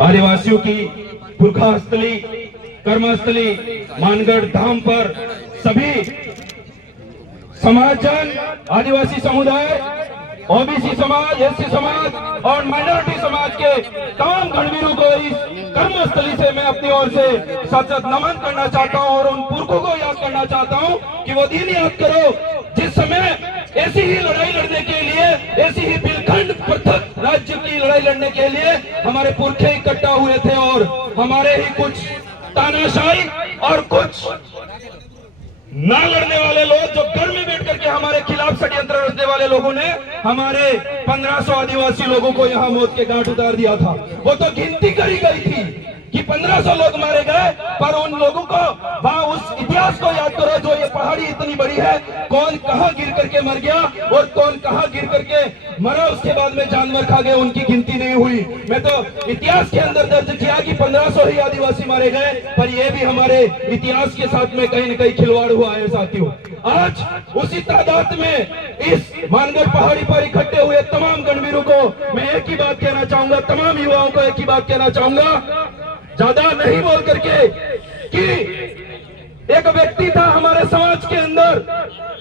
आदिवासियों की पुरखा स्थली कर्मस्थली मानगढ़ धाम पर सभी समाजजन, आदिवासी समुदाय, ओबीसी समाज, एससी समाज और माइनॉरिटी समाज के तमाम गणवीरों को इस कर्मस्थली से मैं अपनी ओर से सतत नमन करना चाहता हूं और उन पुरखों को याद करना चाहता हूं कि वो दिन याद करो जिस समय ऐसी ही लड़ाई लड़ने के लिए, ऐसी ही बिलखंड पृथक राज्य की लड़ाई लड़ने के लिए हमारे पुरखे इकट्ठा हुए थे और हमारे ही कुछ तानाशाही और कुछ ना लड़ने वाले लोग जो घर में बैठ करके हमारे खिलाफ षड्यंत्र रचने वाले लोगों ने हमारे 1500 आदिवासी लोगों को यहाँ मौत के घाट उतार दिया था। वो तो गिनती करी गई थी कि 1500 लोग मारे गए, पर उन लोगों को वहां उस इतिहास को याद करो जो ये पहाड़ी इतनी बड़ी है, कौन कहां गिर करके मर गया और कौन कहां गिर करके मरा, उसके बाद में जानवर खा गए, उनकी गिनती नहीं हुई। मैं तो इतिहास के अंदर दर्ज किया कि 1500 ही आदिवासी मारे गए, पर ये भी हमारे इतिहास के साथ में कहीं न कहीं खिलवाड़ हुआ है साथियों। आज उसी तादाद में इस मानगढ़ पहाड़ी पर इकट्ठे हुए तमाम गणवीरों को मैं एक ही बात कहना चाहूंगा, तमाम युवाओं को एक ही बात कहना चाहूंगा, ज्यादा नहीं बोल करके, कि एक व्यक्ति था हमारे समाज के अंदर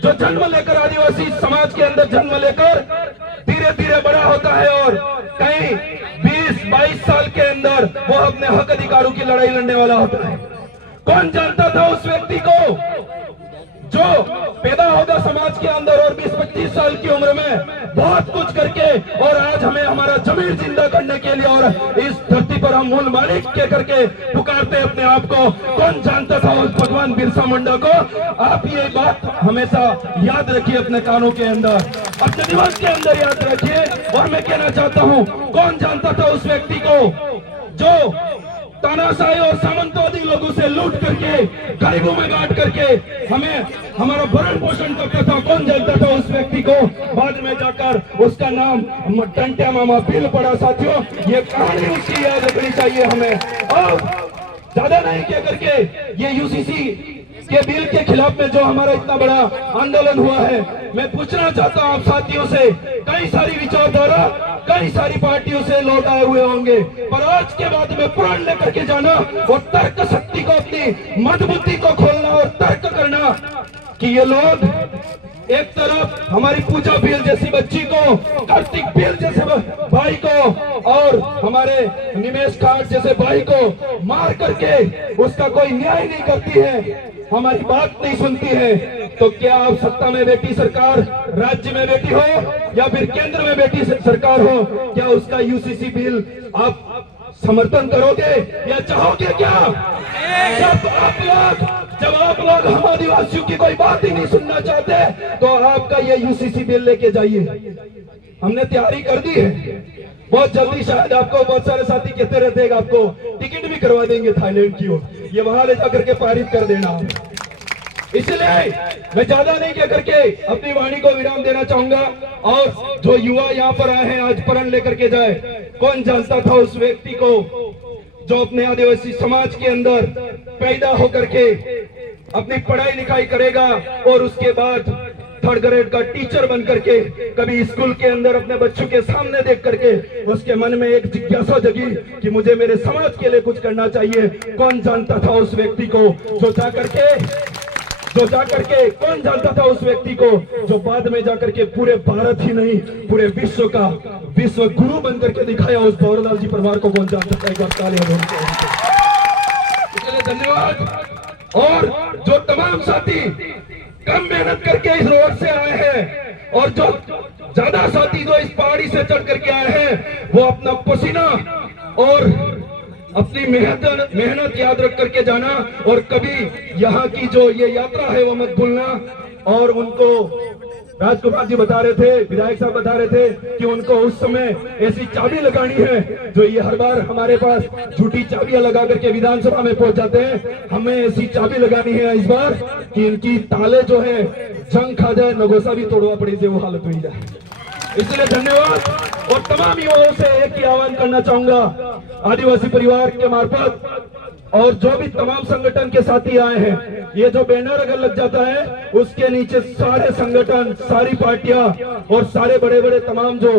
जो जन्म लेकर, आदिवासी समाज के अंदर जन्म लेकर धीरे धीरे बड़ा होता है और कहीं 20-22 साल के अंदर वो अपने हक अधिकारों की लड़ाई लड़ने वाला होता है। कौन जानता था उस व्यक्ति को जो पैदा होगा समाज के अंदर और 20-25 साल की उम्र में बहुत कुछ करके और आज हमें हमारा जमीन जिंदा करने के लिए और इस धरती पर हम मूल मालिक के करके पुकारते अपने आप को। कौन जानता था उस भगवान बिरसा मुंडा को? आप ये बात हमेशा याद रखिए अपने कानों के अंदर, अपने दिमाग के अंदर याद रखिए। और मैं कहना चाहता हूँ, कौन जानता था उस व्यक्ति को जो तानाशाही और सामंतवादी लोगों से लूट करके, गरीबों में बांट करके हमें हमारा भरण पोषण करता था? कौन जानता था उस व्यक्ति को? बाद में जाकर उसका नाम टंट्या मामा बिल पड़ा साथियों। ये कहानी उसकी याद रखनी चाहिए हमें। और ज्यादा नहीं कह करके ये यूसीसी के बिल के खिलाफ में जो हमारा इतना बड़ा आंदोलन हुआ है, मैं पूछना चाहता हूं आप साथियों से, कई सारी विचारधारा, कई सारी पार्टियों से लोग आए हुए होंगे, पर आज के बाद में प्रण लेकर के जाना और तर्क शक्ति को, अपनी मदबुद्धि को खोलना और तर्क करना कि ये लोग एक तरफ हमारी पूजा भील जैसी बच्ची को, कार्तिक भील जैसे भाई को और हमारे निमेश खाट जैसे भाई को मार करके उसका कोई न्याय नहीं करती है, हमारी बात नहीं सुनती है, तो क्या आप सत्ता में बैठी सरकार, राज्य में बैठी हो या फिर केंद्र में बैठी सरकार हो, क्या उसका यूसीसी बिल आप समर्थन करोगे या चाहोगे? क्या जब आप लोग हम आदिवासियों की कोई बात ही नहीं सुनना चाहते तो आपका ये यूसीसी बिल लेके जाइए। हमने तैयारी कर दी है, बहुत जल्दी शायद आपको बहुत सारे साथी कहते रहते हैं आपको टिकट भी करवा देंगे थाईलैंड की ओर, ये वहां ले जाकर के पारित कर देना। इसलिए मैं ज्यादा नहीं कह करके अपनी वाणी को विराम देना चाहूंगा और जो युवा यहाँ पर आए हैं आज प्रण लेकर के जाए। कौन जानता था उस व्यक्ति को जो अपने आदिवासी समाज के अंदर पैदा होकर के अपनी पढ़ाई लिखाई करेगा और उसके बाद 3rd ग्रेड का टीचर बन करके कभी स्कूल के अंदर अपने बच्चों के सामने देख करके उसके मन में एक जिज्ञासा जगी कि मुझे मेरे समाज के लिए कुछ करना चाहिए। कौन जानता था उस व्यक्ति को जो जाकर के कौन जानता था उस व्यक्ति को जो बाद में जाकर के पूरे भारत ही नहीं पूरे विश्व का विश्व गुरु बनकर के दिखाया उस भौरलाल जी परिवार को? कौन जानता था? एक बार तालियां इसके लिए धन्यवाद। और जो तमाम साथी कम मेहनत करके इस रोड से आए हैं और जो ज्यादा साथी जो इस पहाड़ी से चढ़ करके आए हैं, वो अपना पसीना और अपनी मेहनत याद रख करके जाना और कभी यहाँ की जो ये यात्रा है वो मत भूलना। और उनको राजकुमार जी बता रहे थे, विधायक साहब बता रहे थे कि उनको उस समय ऐसी चाबी लगानी है जो ये हर बार हमारे पास झूठी चाबियां लगा करके विधानसभा में पहुंच जाते हैं। हमें ऐसी चाबी लगानी है इस बार कि इनकी ताले जो है जंग खा जाए, नगोसा भी तोड़वा पड़ी से वो हालत हुई जाए। इसलिए धन्यवाद। और तमाम युवाओं से एक ही आह्वान करना चाहूंगा आदिवासी परिवार के मार्फत और जो भी तमाम संगठन के साथी आए हैं, ये जो बैनर अगर लग जाता है उसके नीचे सारे संगठन, सारी पार्टियां और सारे बड़े बड़े तमाम जो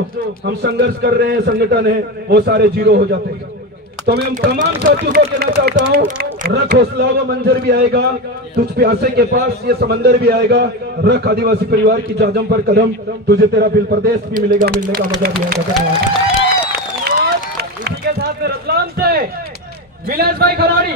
हम संघर्ष कर रहे हैं संगठन है, वो सारे जीरो हो जाते हैं। तो मैं हम तमाम साथियों को कहना चाहता हूँ, रख हौसला, वो मंजर भी आएगा, तुझ प्यासे के पास ये समंदर भी आएगा, रख आदिवासी परिवार की जाजम पर कदम, तुझे तेरा बिल प्रदेश भी मिलेगा, मिलने का मजा भी आएगा। धन्यवाद। इसी के साथ में रतलाम से विलास भाई खराड़ी।